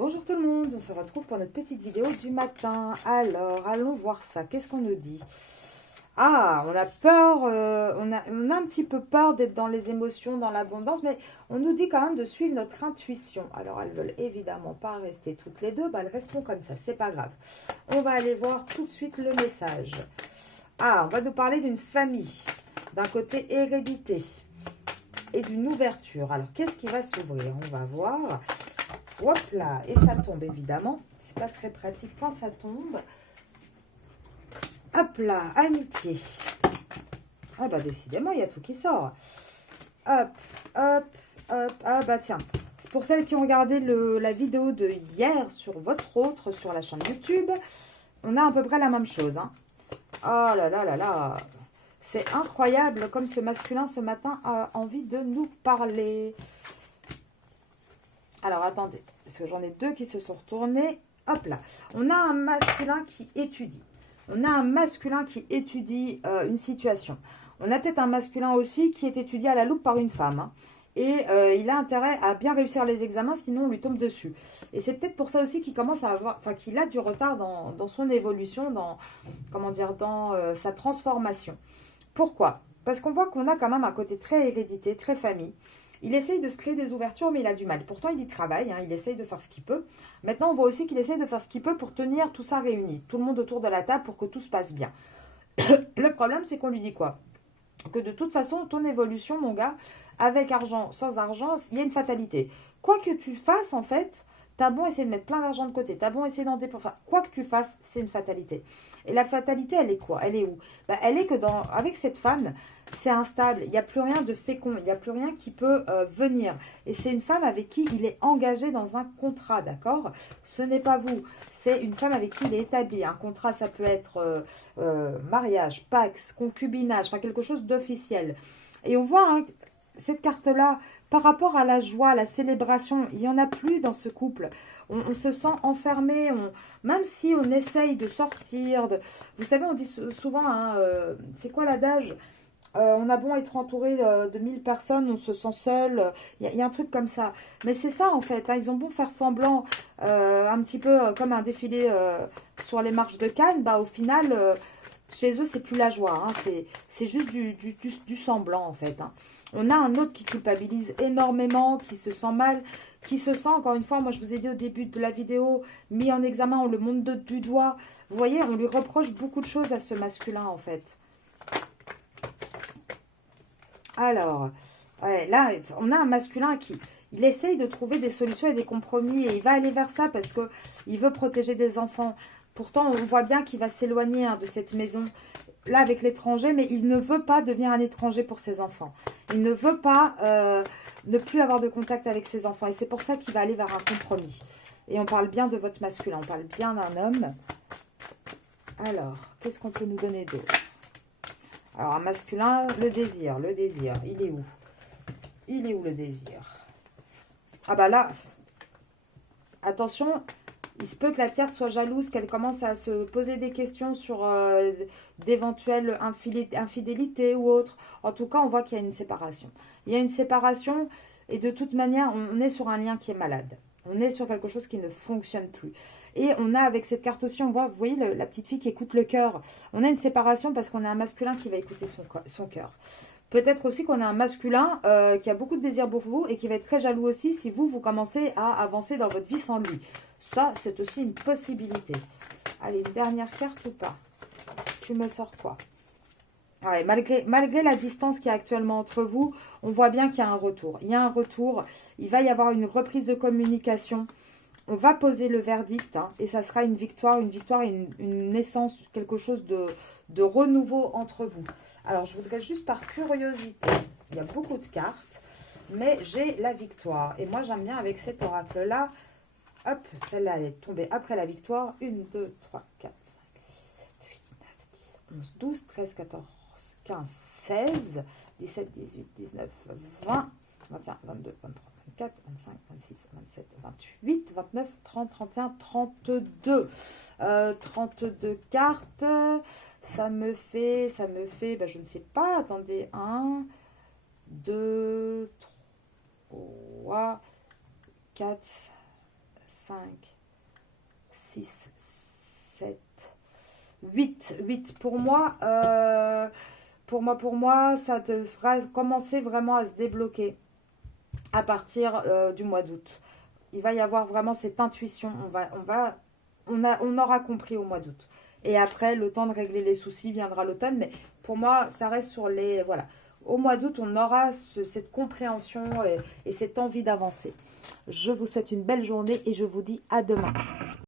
Bonjour tout le monde, on se retrouve pour notre petite vidéo du matin. Alors, allons voir ça. Qu'est-ce qu'on nous dit? Ah, on a peur, on a un petit peu peur d'être dans les émotions, dans l'abondance, mais on nous dit quand même de suivre notre intuition. Alors, elles veulent évidemment pas rester toutes les deux, bah, elles resteront comme ça, c'est pas grave. On va aller voir tout de suite le message. Ah, on va nous parler d'une famille, d'un côté hérédité et d'une ouverture. Alors, qu'est-ce qui va s'ouvrir? On va voir. Hop là, et ça tombe évidemment. C'est pas très pratique quand ça tombe. Hop là, amitié. Ah bah décidément, il y a tout qui sort. Hop, hop, hop. Ah bah tiens, c'est pour celles qui ont regardé la vidéo de hier sur votre autre, sur la chaîne YouTube. On a à peu près la même chose. Hein. Oh là là là là. C'est incroyable comme ce masculin ce matin a envie de nous parler. Alors, attendez, parce que j'en ai deux qui se sont retournés. Hop là. On a un masculin qui étudie. On a un masculin qui étudie une situation. On a peut-être un masculin aussi qui est étudié à la loupe par une femme. Hein. Et il a intérêt à bien réussir les examens, sinon on lui tombe dessus. Et c'est peut-être pour ça aussi qu'il commence à avoir, enfin qu'il a du retard dans son évolution, dans, comment dire, dans sa transformation. Pourquoi? Parce qu'on voit qu'on a quand même un côté très hérédité, très famille. Il essaye de se créer des ouvertures, mais il a du mal. Pourtant, il y travaille, hein, il essaye de faire ce qu'il peut. Maintenant, on voit aussi qu'il essaye de faire ce qu'il peut pour tenir tout ça réuni, tout le monde autour de la table pour que tout se passe bien. Le problème, c'est qu'on lui dit quoi? Que de toute façon, ton évolution, mon gars, avec argent, sans argent, il y a une fatalité. Quoi que tu fasses, en fait, t'as bon essayer de mettre plein d'argent de côté, t'as bon essayer d'en dépenser, enfin, quoi que tu fasses, c'est une fatalité. Et la fatalité, elle est quoi? Elle est où? Bah, elle est que avec cette femme, c'est instable, il n'y a plus rien de fécond, il n'y a plus rien qui peut venir. Et c'est une femme avec qui il est engagé dans un contrat, d'accord? Ce n'est pas vous, c'est une femme avec qui il est établi. Un contrat, ça peut être mariage, pax, concubinage, enfin quelque chose d'officiel. Et on voit hein, cette carte-là, par rapport à la joie, la célébration, il n'y en a plus dans ce couple. On se sent enfermé, même si on essaye de sortir. Vous savez, on dit souvent, hein, c'est quoi l'adage? On a bon être entouré de 1000 personnes, on se sent seul. Il y a un truc comme ça. Mais c'est ça en fait. Hein, ils ont beau faire semblant, un petit peu comme un défilé sur les marches de Cannes. Bah, au final, chez eux, c'est plus la joie. Hein, c'est juste du semblant en fait. Hein. On a un autre qui culpabilise énormément, qui se sent mal, qui se sent, encore une fois, moi je vous ai dit au début de la vidéo, mis en examen, on le monte du doigt. Vous voyez, on lui reproche beaucoup de choses à ce masculin en fait. Alors, ouais, là, on a un masculin qui il essaye de trouver des solutions et des compromis et il va aller vers ça parce qu'il veut protéger des enfants. Pourtant, on voit bien qu'il va s'éloigner hein, de cette maison, là, avec l'étranger, mais il ne veut pas devenir un étranger pour ses enfants. Il ne veut pas ne plus avoir de contact avec ses enfants et c'est pour ça qu'il va aller vers un compromis. Et on parle bien de votre masculin, on parle bien d'un homme. Alors, qu'est-ce qu'on peut nous donner d'autre? Alors, un masculin, le désir, il est où? Il est où le désir? Ah bah là, attention, il se peut que la tierce soit jalouse, qu'elle commence à se poser des questions sur d'éventuelles infidélités ou autres. En tout cas, on voit qu'il y a une séparation. Il y a une séparation et de toute manière, on est sur un lien qui est malade. On est sur quelque chose qui ne fonctionne plus. Et on a avec cette carte aussi, on voit, vous voyez, la petite fille qui écoute le cœur. On a une séparation parce qu'on a un masculin qui va écouter son cœur. Peut-être aussi qu'on a un masculin qui a beaucoup de désir pour vous et qui va être très jaloux aussi si vous commencez à avancer dans votre vie sans lui. Ça, c'est aussi une possibilité. Allez, une dernière carte ou pas? Tu me sors quoi? Ouais, malgré la distance qu'il y a actuellement entre vous, on voit bien qu'il y a un retour. Il y a un retour, il va y avoir une reprise de communication. On va poser le verdict hein, et ça sera une victoire et une naissance, quelque chose de renouveau entre vous. Alors, je voudrais juste par curiosité, il y a beaucoup de cartes, mais j'ai la victoire. Et moi, j'aime bien avec cet oracle-là, hop, celle-là, elle est tombée après la victoire. 1, 2, 3, 4, 5, 8, 9, 10, 11, 12, 13, 14, 15, 16, 17, 18, 19, 20, 21, 22, 23. 24, 25, 26, 27, 28, 29, 30, 31, 32. 32 cartes. Ça me fait, ben je ne sais pas, attendez, 1, 2, 3, 4, 5, 6, 7, 8. 8 pour moi. Pour moi, ça devrait commencer vraiment à se débloquer à partir du mois d'août. Il va y avoir vraiment cette intuition. On aura compris au mois d'août. Et après, le temps de régler les soucis viendra l'automne. Mais pour moi, ça reste sur les... Voilà. Au mois d'août, on aura cette compréhension et cette envie d'avancer. Je vous souhaite une belle journée et je vous dis à demain.